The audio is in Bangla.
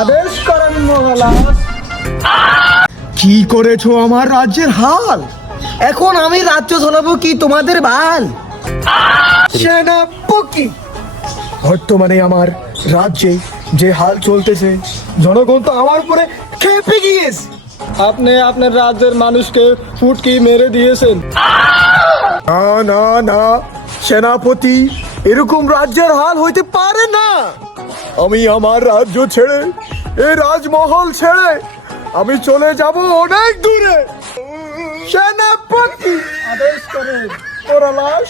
আদেশ করেন মহারাজ। কি করেছো আমার রাজ্যের হাল? এখন আমি রাজ্য চালাবো কি তোমাদের বাল? সেনাপতি, বর্তমানে আমার রাজ্যে যে হাল চলতেছে, জনগণ তো আমার উপরে খেপে গিয়েছে। আপনি আপনার রাজ্যের মানুষকে ফুটকি মেরে দিয়েছেন। না না না সেনাপতি, এরকম রাজ্যের হাল হইতে পারে না। আমি আমার রাজ্য ছেড়ে, এই রাজমহল ছেড়ে আমি চলে যাব অনেক দূরে। সেনাপতি, আদেশ করেন ওর লাশ